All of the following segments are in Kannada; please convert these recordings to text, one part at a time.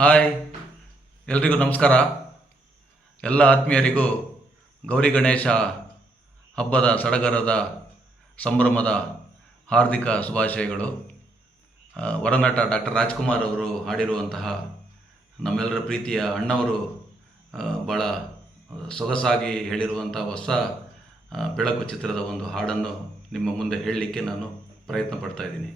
ಹಾಯ್, ಎಲ್ರಿಗೂ ನಮಸ್ಕಾರ. ಎಲ್ಲ ಆತ್ಮೀಯರಿಗೂ ಗೌರಿ ಗಣೇಶ ಹಬ್ಬದ ಸಡಗರದ ಸಂಭ್ರಮದ ಹಾರ್ದಿಕ ಶುಭಾಶಯಗಳು. ವರನಟ ಡಾಕ್ಟರ್ ರಾಜ್ಕುಮಾರ್ ಅವರು ಹಾಡಿರುವಂತಹ ನಮ್ಮೆಲ್ಲರ ಪ್ರೀತಿಯ ಅಣ್ಣವರು ಭಾಳ ಸೊಗಸಾಗಿ ಹೇಳಿರುವಂಥ ಹೊಸ ಬೆಳಕು ಚಿತ್ರದ ಒಂದು ಹಾಡನ್ನು ನಿಮ್ಮ ಮುಂದೆ ಹೇಳಲಿಕ್ಕೆ ನಾನು ಪ್ರಯತ್ನ ಪಡ್ತಾ ಇದ್ದೀನಿ.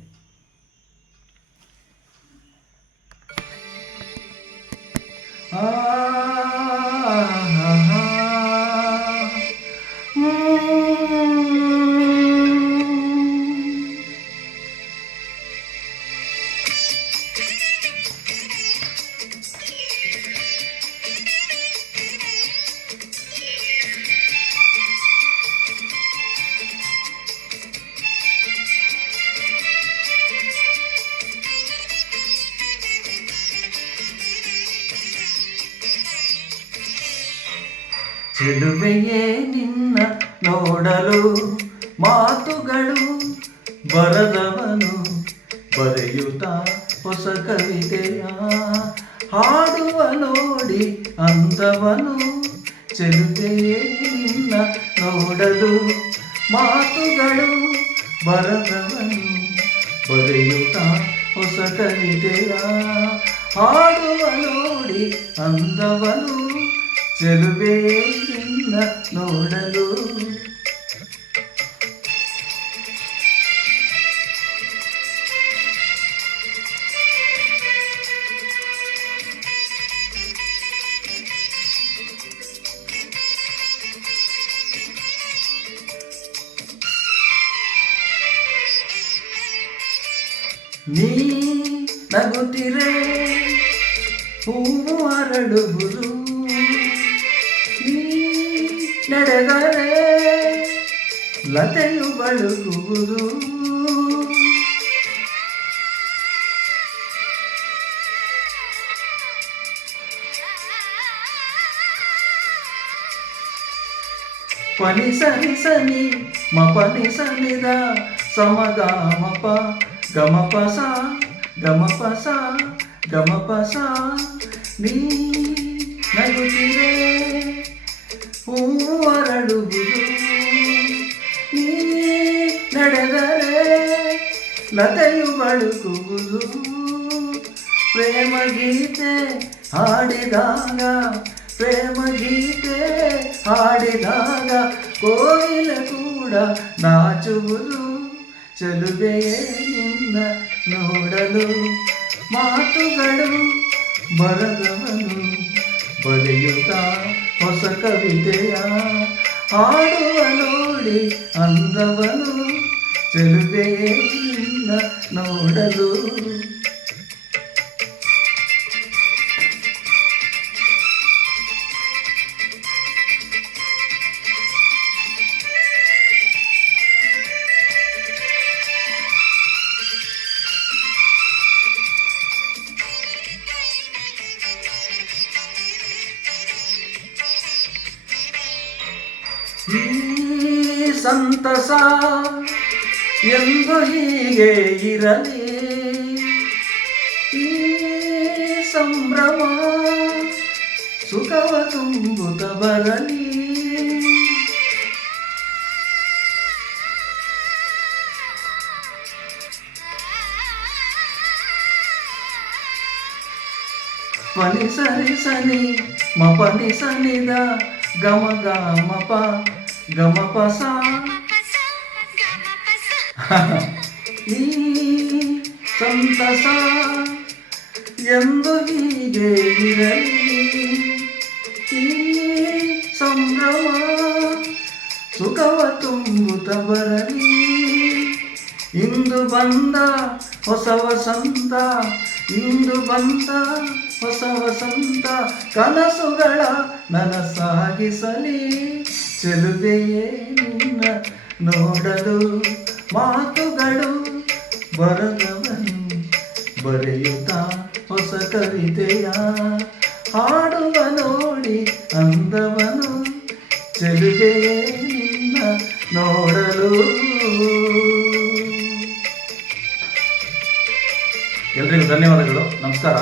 ಚೆಲುವೆಯೇ ನಿನ್ನ ನೋಡಲು ಮಾತುಗಳು ಬರದವನು ಬರೆಯುತ್ತ ಹೊಸ ಕವಿತೆಯ ಹಾಡುವ ನೋಡಿ ಅಂದವನು. ಚೆಲುವೆಯೇ ನಿನ್ನ ನೋಡಲು ಮಾತುಗಳು ಬರದವನು ಬರೆಯುತ್ತ ಹೊಸ ಕವಿತೆಯ ಹಾಡುವ ನೋಡಿ ಅಂದವನು. ಚೆಲುವೆ ನಿನ್ನ ನೋಡಲು ನೀ ನಗುತ್ತಿರೆ ಹೂವು ಹರಡುವುದು, ನಡೆದರೆ ಲತೆಯು ಬಳುಕುವುದು. ಪನಿ ಸನಿ ಸನಿ ಮಪನಿ ಸನಿದ ಸಮಗ ಮಪ ಗಮಪ ಸ ಗಮಪ ಸ ಗಮಪ ಸ. ನೀ ನಗುತ್ತಿರೆ ಹೂವರಡುವುದು, ನೀ ನಡೆದರೆ ಲತೆಯು ಬಳುಕುವುದು. ಪ್ರೇಮ ಗೀತೆ ಹಾಡಿದಾಗ ಪ್ರೇಮ ಗೀತೆ ಹಾಡಿದಾಗ ಕೋಗಿಲ ಕೂಡ ನಾಚುವುದು. ಚೆಲುವೆಯೇ ನಿನ್ನ ನೋಡಲು ಮಾತುಗಳು ಬರದವನು ಬರೆಯುತ್ತ ಹೊಸ ಕವಿತೆಯ ಹಾಡುವ ನೋಡಿ ಅಂದವನು. ಚೆಲುವೆಯೇ ನಿನ್ನ ನೋಡಲು ಈ ಸಂತಸ ಎಂದು ಹೀಗೆ ಇರಲಿ, ಈ ಸಂಭ್ರಮ ಸುಖವ ತುಂಬುತ್ತ ಬರಲಿ. ಪನಿ ಸರಿ ಸನಿ ಮಪನಿ ಸನಿದ ಗಮ ಗಮಪ ಗಮಪ ಸ. ಈ ಸಂತಸ ಎಂದು ಹೀಗೆ ಇರಲಿ, ಈ ಸಂಭ್ರಮ ಸುಖವ ತುಂಬುತ್ತ ಬರಲಿ. ಇಂದು ಬಂದ ಹೊಸ ವಸಂತ, ಇಂದು ಬಂದ ಹೊಸ ವಸಂತ ಕನಸುಗಳ ನನಸಾಗಿಸಲಿ. ಚೆಲುವೆಯೇ ನಿನ್ನ ನೋಡಲು ಮಾತುಗಳು ಬರದವನು ಬರೆಯುತ್ತ ಹೊಸ ಕವಿತೆಯ ಹಾಡುವ ನೋಡಿ ಅಂದವನು. ಚೆಲುವೆಯೇ ನಿನ್ನ ನೋಡಲು. ಎಲ್ರಿಗೂ ಧನ್ಯವಾದಗಳು. ನಮಸ್ಕಾರ.